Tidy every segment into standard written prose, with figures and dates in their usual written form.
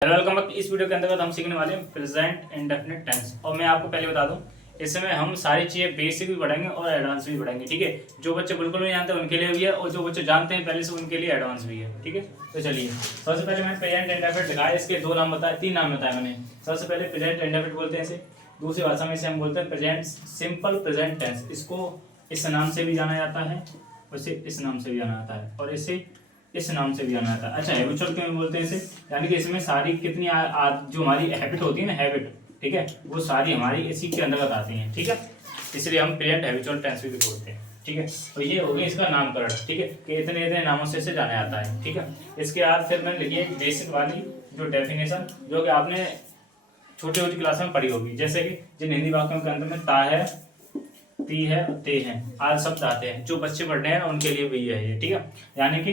Hello welcome back. इस video के अंतर्गत हम सीखने वाले हैं प्रेजेंट इंडेफिनिट टेंस। और मैं आपको पहले बता दूं, इसमें हम सारी चीज़ें बेसिक भी पढ़ेंगे और एडवांस भी पढ़ेंगे। ठीक है, जो बच्चे बिल्कुल नहीं जानते उनके लिए भी है और जो बच्चे जानते हैं पहले से उनके लिए एडवांस भी है। ठीक है, तो चलिए सबसे पहले मैंने प्रेजेंट इंडेफिनिट लिखा है। इसके दो नाम बताए, तीन नाम बताए मैंने। सबसे पहले प्रेजेंट इंडेफिनिट बोलते हैं इसे, दूसरी भाषा में इसे हम बोलते हैं प्रेजेंट सिंपल प्रेजेंट टेंस। इसको इस नाम से भी जाना जाता है, उसे इस नाम से भी जाना जाता है और इसे इस नाम से भी जाना जाता है। अच्छा, हैबिचुअल क्यों बोलते हैं इसे, यानी कि इसमें सारी कितनी जो हमारी हैबिट होती है ना, हैबिट, ठीक है, वो सारी हमारी इसी के अंतर्गत आती हैं। ठीक है, इसलिए हम प्रेजेंट हैबिचुअल टेंस भी बोलते हैं। ठीक है, तो ये हो गया इसका नामकरण। ठीक है, कि इतने इतने नामों से इसे जाना जाता है। ठीक है, इसके बाद फिर मैंने लिखी है बेसिक वाली जो डेफिनेशन, जो कि आपने छोटी छोटी क्लास में पढ़ी होगी। जैसे कि जिन हिंदी वाक्यों के अंत में ता है, ती है, ते हैं आदि शब्द आते हैं, जो बच्चे पढ़ रहे हैं उनके लिए भी है ये। ठीक है, यानी कि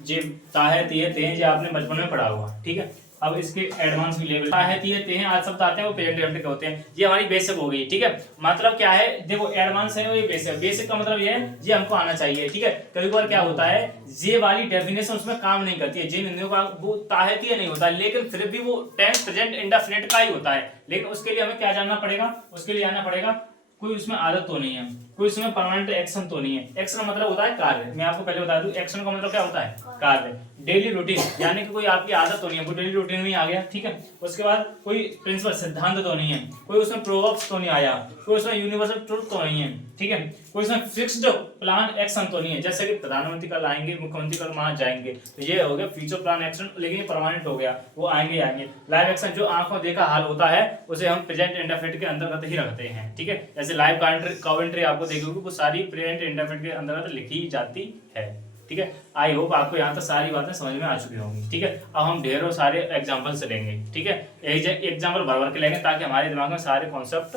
जे ता है, ती है, ते हैं, ये आपने बचपन में पढ़ा हुआ। ठीक है, अब इसके एडवांस भी लेवल ता है, ती है, ते हैं आदि शब्द आते हैं, वो प्रेजेंट इंडेफिनिट के होते हैं। ये हमारी बेसिक हो गई। ठीक है, मतलब क्या है, देखो एडवांस है और ये बेसिक। बेसिक का मतलब ये है ये हमको आना चाहिए। ठीक है, कभी बार क्या होता है, ये वाली डेफिनेशन उसमें काम नहीं करती है। जिन हिंदियों का वो ता है, ती है नहीं होता, लेकिन फिर भी वो टेंस प्रेजेंट इंडेफिनिट का ही होता है। लेकिन उसके लिए हमें क्या जानना पड़ेगा, उसके लिए जानना पड़ेगा कोई उसमें आदत तो नहीं है, कोई उसमें परमानेंट एक्शन तो नहीं है। एक्शन मतलब होता है कार्य। मैं आपको पहले बता दूं, एक्शन का मतलब क्या होता है, कार्य, डेली रूटीन, यानी कि कोई आपकी आदत तो नहीं है, वो डेली रूटीन में आ गया। ठीक है, उसके बाद कोई प्रिंसिपल सिद्धांत तो नहीं है, कोई उसमें प्रोवर्ब्स तो नहीं आया, कोई उसमें यूनिवर्सल ट्रुथ तो नहीं है। ठीक है, कोई उसमें फिक्स्ड प्लान एक्शन तो नहीं है, जैसे कि प्रधानमंत्री कल आएंगे, मुख्यमंत्री कल वहां जाएंगे, तो ये हो गया फ्यूचर प्लान एक्शन, लेकिन ये परमानेंट हो गया, वो आएंगे आएंगे। लाइव एक्शन जो आंखों देखा हाल होता है, उसे हम प्रेजेंट इंडेफिनिट के अंतर्गत ही रखते हैं। ठीक है, जैसे लाइव कमेंट्री आपको देखोगे, वो सारी प्रेजेंट इंडेफिनिट के अंतर्गत लिखी जाती है। ठीक है, आई होप आपको यहाँ तक सारी बातें समझ में आ चुकी होंगी। ठीक है, अब हम ढेरों सारे एग्जांपल्स लेंगे। ठीक है, एग्जांपल भर भर के लेंगे ताकि हमारे दिमाग में सारे कॉन्सेप्ट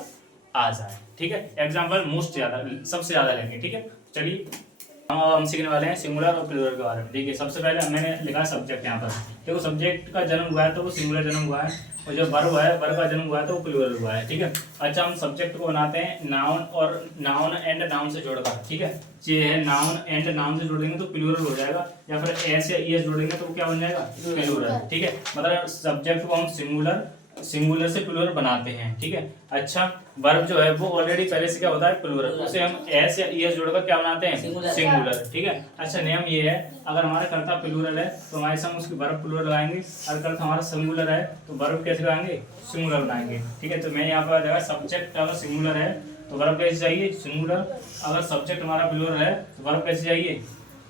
आ जाए। ठीक है, एग्जांपल मोस्ट ज्यादा, सबसे ज्यादा लेंगे। ठीक है, चलिए हम सीखने वाले हैं सिंगुलर और प्लूरल के बारे में। ठीक है, सबसे पहले मैंने लिखा सब्जेक्ट। यहाँ पर देखो, सब्जेक्ट का जन्म हुआ है तो वो सिंगुलर जन्म हुआ है, और जो वर्ब है, वर्ब का जन्म हुआ है तो वो प्लूरल हुआ है। ठीक है, अच्छा, हम सब्जेक्ट को बनाते हैं नाउन और नाउन एंड नाउन से जोड़कर। ठीक है, ये है नाउन एंड नाउन से जोड़ेंगे तो प्लूरल हो जाएगा, या फिर एस या ईएस जोड़ेंगे तो क्या बन जाएगा, प्लूरल। ठीक है, मतलब सब्जेक्ट को हम सिंगुलर से प्लूरल बनाते हैं। ठीक है, अच्छा, वर्ब जो है वो ऑलरेडी पहले से क्या होता है, प्लूरल, उसे हम एस या ईएस जोड़कर क्या बनाते हैं, सिंगुलर। ठीक है, अच्छा, नियम ये है, अगर हमारा कर्ता प्लूरल है तो हमारे संग उसकी वर्ब प्लूरल लगाएंगे, अगर कर्ता हमारा सिंगुलर है तो वर्ब कैसे लगाएंगे, सिंगुलर बनाएंगे। ठीक है, तो मैं यहाँ पर देखा सब्जेक्ट अगर सिंगुलर है तो वर्ब कैसे चाहिए, सिंगुलर। अगर सब्जेक्ट हमारा प्लूरल है तो वर्ब कैसे चाहिए,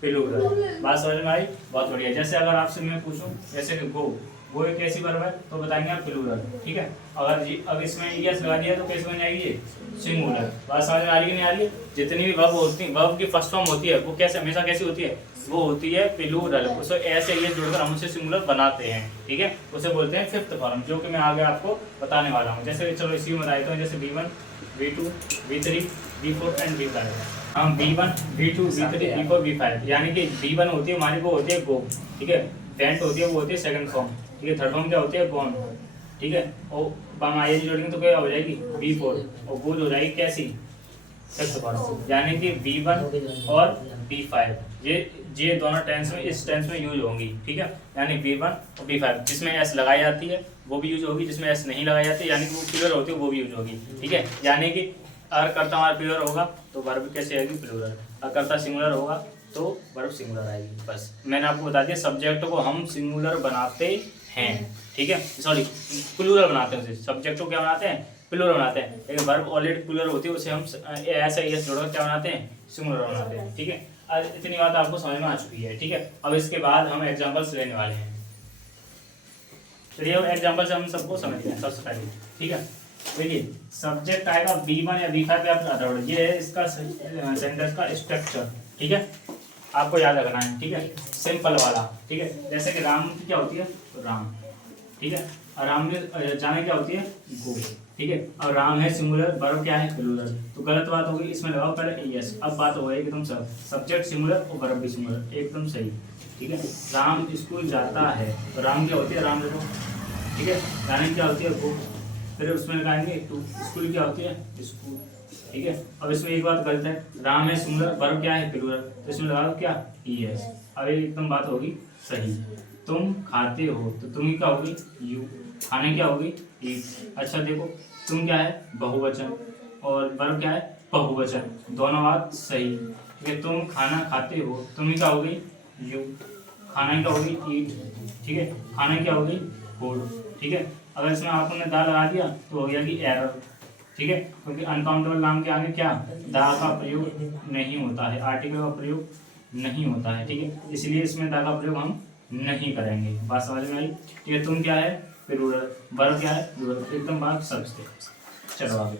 प्लूरल। बात समझ में आई, बहुत बढ़िया। जैसे अगर आपसे मैं पूछूं, जैसे कि गो, वो एक ऐसी वर्ब है तो बताएंगे आप प्लूरल। ठीक है, अगर इसमें ईएस लगा दिया तो कैसे बन जाएगी ये, सिंगुलर। बात समझ में आ रही है, नहीं आ रही है। जितनी भी वर्ब होती है, वर्ब की फर्स्ट फॉर्म होती है, वो कैसे हमेशा कैसी होती है, वो होती है प्लूरल। उसे ऐसे ये जोड़कर हम उसे सिंगुलर बनाते हैं। ठीक है, उसे बोलते हैं फिफ्थ फॉर्म, जो कि मैं आगे आपको बताने वाला हूँ। जैसे चलो इसी में बता देता हूँ, जैसे V1, V2, V3, V4 and V5। हम V1, V2, V3, V4, V5, यानी कि V1 होती है हमारी, वो होती है गो। ठीक है, वेंट होती है, वो होती है सेकंड फॉर्म। ठीक है, थर्ड फॉर्म क्या होती है, गॉन। ठीक है, और बाम आई जोड़ेंगे तो क्या हो जाएगी, V4, और वो हो जाएगी कैसी, फिफ्थ फॉर्म, यानी कि V1 और V5, ये दोनों टेंस में, इस टेंस में यूज होंगी। ठीक है, यानी V1 और V5, जिसमें एस लगाई जाती है वो भी यूज होगी, जिसमें एस नहीं लगाई जाती यानी कि वो प्लूरल होती है वो भी यूज होगी। ठीक है, यानी कि अगर कर्ता हमारा प्लूरल होगा तो वर्ब कैसे आएगी, प्लूरल। अगर कर्ता सिंगुलर होगा तो वर्ब सिंगुलर आएगी। बस मैंने आपको बता दिया, सब्जेक्ट को हम सिंगुलर बनाते हैं। ठीक है, सॉरी, प्लूरल बनाते हैं। उसे सब्जेक्ट को क्या बनाते हैं, प्लूरल बनाते हैं। लेकिन वर्ब ऑलरेडी प्लूरल होती है, उसे हम ऐसा एस जोड़कर क्या बनाते हैं, सिंगुलर बनाते हैं। ठीक है, आज इतनी बात आपको समझ में आ चुकी है। ठीक है, अब इसके बाद हम एग्जांपल्स लेने वाले हैं। चलिए एग्जांपल से हम सबको समझ लें सबसे पहले। ठीक है, देखिए सब्जेक्ट आएगा V1 या V5 पे आप आधार, ये है इसका सेंटेंस का स्ट्रक्चर। ठीक है, आपको याद रखना है। ठीक है, सिंपल वाला। ठीक है, जैसे कि राम की क्या होती है, राम। ठीक है, और राम में जाने क्या होती है, गो। ठीक है, और राम है सिंगुलर, वर्ब क्या है, प्लूरल। तो गलत बात होगी, इसमें लगाओ पहले यस। अब बात हो गई एकदम सब, सब्जेक्ट सिंगुलर और वर्ब भी सिंगुलर, एकदम सही। ठीक है, राम स्कूल जाता है, तो राम क्या होती है, राम देखो। ठीक है, जाने क्या होती है, गो। फिर उसमें लगाएंगे टू, स्कूल क्या होती है, स्कूल। ठीक है, अब इसमें एक बात गलत है, राम है सिंगुलर, वर्ब क्या है, प्लूरल, तो इसमें लगा दो क्या, ईएस। अब एकदम बात होगी सही। तुम खाते हो तो तुम क्या होगी यू, खाने क्या होगी ईट। अच्छा देखो तुम क्या है बहुवचन और वर्ब क्या है बहुवचन, दोनों बात सही। ठीक है, तुम खाना खाते हो, तुम क्या होगी यू, खाना क्या होगी ईट। ठीक है, खाना क्या होगी फूड। ठीक है, अगर इसमें आपने दा लगा दिया तो हो गया कि एरर। ठीक है, क्योंकि अनकाउंटेबल नाम के आगे क्या दा का प्रयोग नहीं होता है, आर्टिकल का प्रयोग नहीं होता है। ठीक है, इसलिए इसमें दा का प्रयोग हम नहीं करेंगे। बात समझ में आई। ठीक है, तुम क्या है प्लूरल, वर्ब क्या है प्लूरल, एकदम बात सबसे। चलो आगे।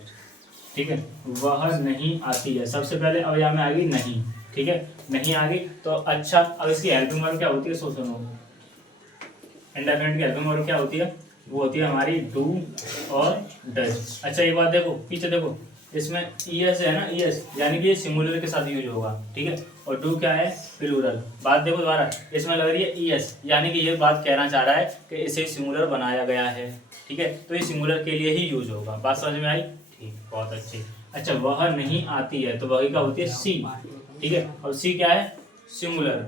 ठीक है, वह नहीं आती है, सबसे पहले अब यहाँ में आ गई नहीं। ठीक है, नहीं आ गई तो अच्छा, अब इसकी हेल्पिंग वर्ब क्या होती है सो सुनो। इंडेफिनिट की हेल्पिंग वर्ब क्या होती है, वो होती है हमारी डू और डज। अच्छा एक बात देखो पीछे देखो, इसमें ईएस है ना, ईएस यानी कि ये सिंगुलर के साथ यूज होगा। ठीक है, और डू क्या है प्लूरल। बात देखो दोबारा, इसमें लग रही है ईएस यानी कि ये बात कहना चाह रहा है कि इसे सिंगुलर बनाया गया है। ठीक है, तो ये सिंगुलर के लिए ही यूज होगा। बात समझ में आई। ठीक, बहुत अच्छी। अच्छा वह नहीं आती है तो वही क्या होती है सी। ठीक है, और सी क्या है सिंगुलर,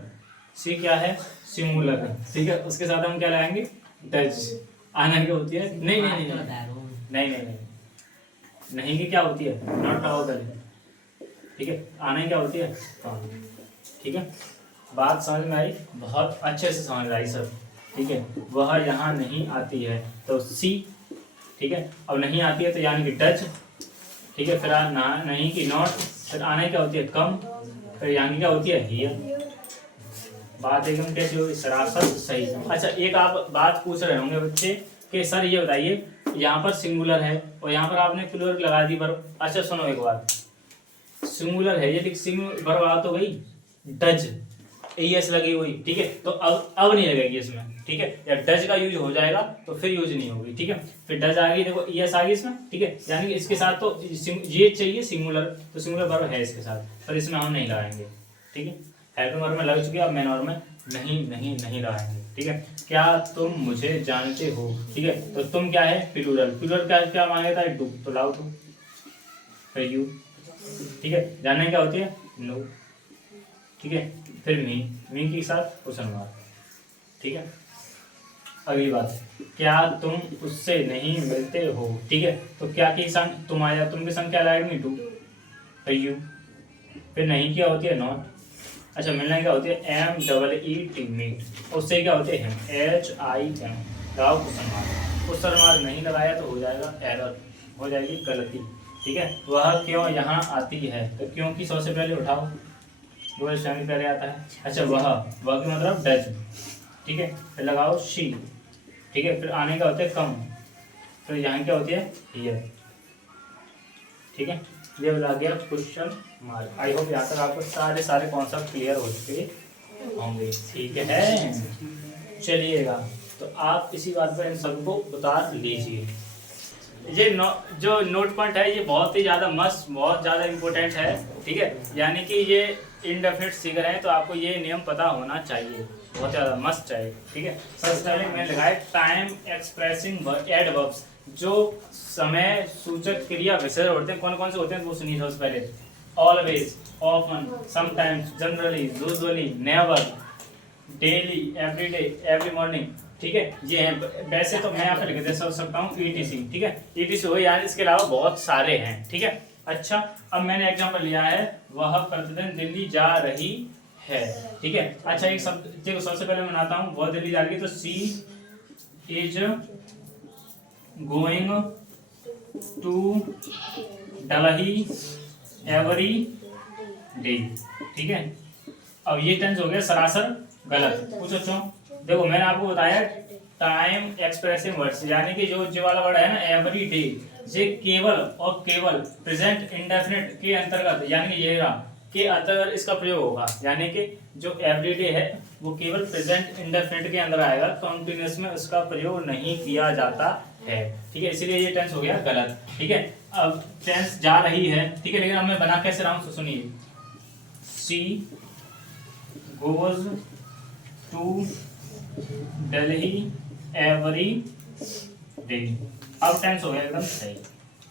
सी क्या है सिंगुलर। ठीक है, उसके साथ हम क्या लगाएंगे डज। आना क्या होती है नहीं नहीं नहीं नहीं नहीं नहीं नहीं की क्या होती है नॉट पावरफुल। ठीक है, आना क्या होती है। ठीक है, बात समझ में आई, बहुत अच्छे से समझ आई सब। ठीक है, वह यहाँ नहीं आती है तो सी। ठीक है, अब नहीं आती है तो यानी कि डज। ठीक है, फिर नहीं की नॉट, फिर आना क्या होती है कम, फिर यानी क्या होती है हियर। बात एकदम कैसी होगी सरासर सही। अच्छा एक आप बात पूछ रहे होंगे बच्चे कि सर ये बताइए यहाँ पर सिंगुलर है और यहाँ पर आपने प्लूरल लगा दी वर्ब। अच्छा सुनो एक बात, सिंगुलर है ये सिंगुलर वर्ब आ तो गई डज, एस लगी हुई। ठीक है, तो अब नहीं लगेगी इसमें। ठीक है, या डज का यूज हो जाएगा तो फिर यूज नहीं होगी। ठीक है, फिर डज आ गई देखो एस आ गई इसमें। ठीक है, यानी कि इसके साथ तो ये चाहिए सिंगुलर, तो सिंगुलर वर्ब है इसके साथ, पर इसमें हम नहीं लगाएंगे। ठीक है, हेल्पिंग वर्ब में लग चुकी है, अब मेन वर्ब में नहीं नहीं नहीं लगाएंगे। ठीक है, क्या तुम मुझे जानते हो। ठीक है, तो तुम क्या है प्लूरल, प्लूरल क्या क्या मांगेगा डू, तो लाओ तुम, फिर यू। ठीक है, जानने क्या होती है नो। ठीक है, फिर मी के साथ क्वेश्चन मार्क। ठीक है, अगली बात, क्या तुम उससे नहीं मिलते हो। ठीक है, तो क्या के संग तुम आया, तुम के संग क्या लाएंगे डू, फिर यू, फिर नहीं क्या होती है नॉट। अच्छा मिलना क्या होती है M double E T meet, उससे क्या होते हैं एच आई एम। लगाओ क्वेश्चन मार्क, क्वेश्चन मार्क नहीं लगाया तो हो जाएगा एरर, हो जाएगी गलती। ठीक है, वह क्यों यहाँ आती है, तो क्यों की सबसे पहले उठाओ, दो शामिल पहले आता है। अच्छा वह की मतलब डज। ठीक है, फिर लगाओ शी। ठीक है, फिर आने का होता है कम, फिर यहाँ क्या होती है हियर। ठीक है, ये लग गया क्वेश्चन मार्क। आई होप यहाँ तक आपको सारे कॉन्सेप्ट क्लियर हो चुके होंगे। ठीक है, चलिएगा तो आप इसी बात पर इन सबको उतार लीजिए। ये जो नोट पॉइंट है ये बहुत ही ज़्यादा मस्त, बहुत ज़्यादा इम्पोर्टेंट है। ठीक है, यानी कि ये इंडेफिनिट सीख रहे हैं तो आपको ये नियम पता होना चाहिए, बहुत ज़्यादा मस्त चाहिए। ठीक है, सबसे पहले मैंने लगाया टाइम एक्सप्रेसिंग एडवर्ब्स, जो समय सूचक क्रिया विशेषण होते हैं, कौन कौन से होते हैं वो सुनिए। सबसे पहले always, often, sometimes, generally, usually, never, daily, everyday, every morning. ठीक है, ये है। वैसे तो मैं यहाँ पे लिख दे सकता हूँ ईटीसी। ठीक है, ईटीसी हो यार, इसके अलावा बहुत सारे हैं। ठीक है, अच्छा अब मैंने एग्जांपल लिया है वह प्रतिदिन दिल्ली जा रही है। ठीक है, अच्छा एक शब्द देखो, सबसे पहले मैं आता हूँ वह दिल्ली जा रही है, तो she is going to Delhi every day. ठीक है, अब ये टेंस हो गया सरासर गलत। कुछ अच्छा देखो मैंने आपको बताया टाइम एक्सप्रेसिव वर्ड्स, यानी कि जो वाला वर्ड है ना एवरी डे, ये केवल और केवल प्रेजेंट इंडेफिनिट के अंतर्गत, यानी कि ये रहा के अंतर्गत इसका प्रयोग होगा। यानी कि जो एवरीडे है वो केवल प्रेजेंट इंडेफिनिट के अंदर आएगा, कंटिन्यूअस में उसका प्रयोग नहीं किया जाता है। ठीक है, इसीलिए ये टेंस हो गया गलत। ठीक है, अब टेंस जा रही है। ठीक है, लेकिन अब मैं बना कैसे रहा हूँ सुनिए, she goes to Delhi every day. अब टेंस हो गया एकदम सही।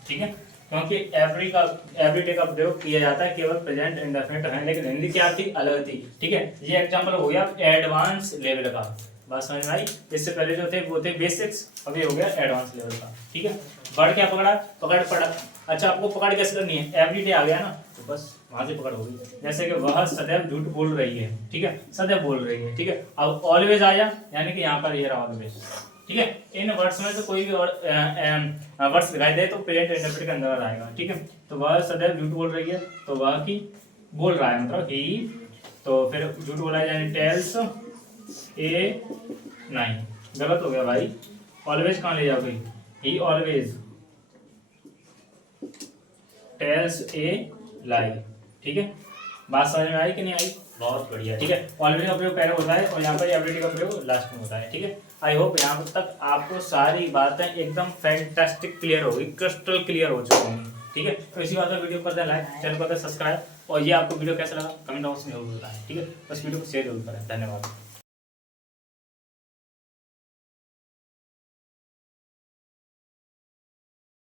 ठीक है, क्योंकि एवरी डे का प्रयोग किया जाता है केवल प्रेजेंट इंडेफिनिट है, लेकिन हिंदी क्या थी अलग थी। ठीक है, ये एग्जांपल हो गया एडवांस लेवल का, बात समझ में आई। इससे पहले जो थे वो थे बेसिक्स, अभी हो गया एडवांस लेवल का, ठीक है। वर्ड क्या पकड़ा, पकड़। अच्छा आपको पकड़ कैसे करनी है, एवरीडे आ गया ना तो बस वहां से पकड़ होगी। जैसे कि वह सदैव झूठ बोल रही है, ठीक है, सदैव बोल रही है, ठीक है। अब ऑलवेज आया, यानी कि यहाँ पर ये रहा ऑलवेज, ठीक है। इन वर्ड्स में से कोई भी वर्ड्स दिखाई दे तो प्रेजेंट इंडेफिनिट के अंदर आएगा, ठीक है। तो वह सदैव झूठ बोल रही है, तो वह की बोल रहा है मतलब ही, तो फिर झूठ बोला है यानी टेल्स ए नहीं, गलत हो गया भाई। ऑलवेज कहाँ ले जाओगे, ही ऑलवेज टेल्स ए लाई, ठीक है। बात समझ में आई कि नहीं आई, बहुत बढ़िया, ठीक है। ऑलवेज का प्रयोग पहले होता है और यहाँ पर एवरीडे का प्रयोग लास्ट में होता है, ठीक है। आई होप यहाँ तक आपको सारी बातें एकदम फैंटास्टिक क्लियर हो गई, क्रिस्टल क्लियर हो चुकी होंगी, ठीक है। तो इसी बात में वीडियो कर दें लाइक, चैनल को कर दें सब्सक्राइब, और ये आपको वीडियो कैसा लगा कमेंट बॉक्स में जरूर बताएं, ठीक है। बस वीडियो को शेयर जरूर करें, धन्यवाद।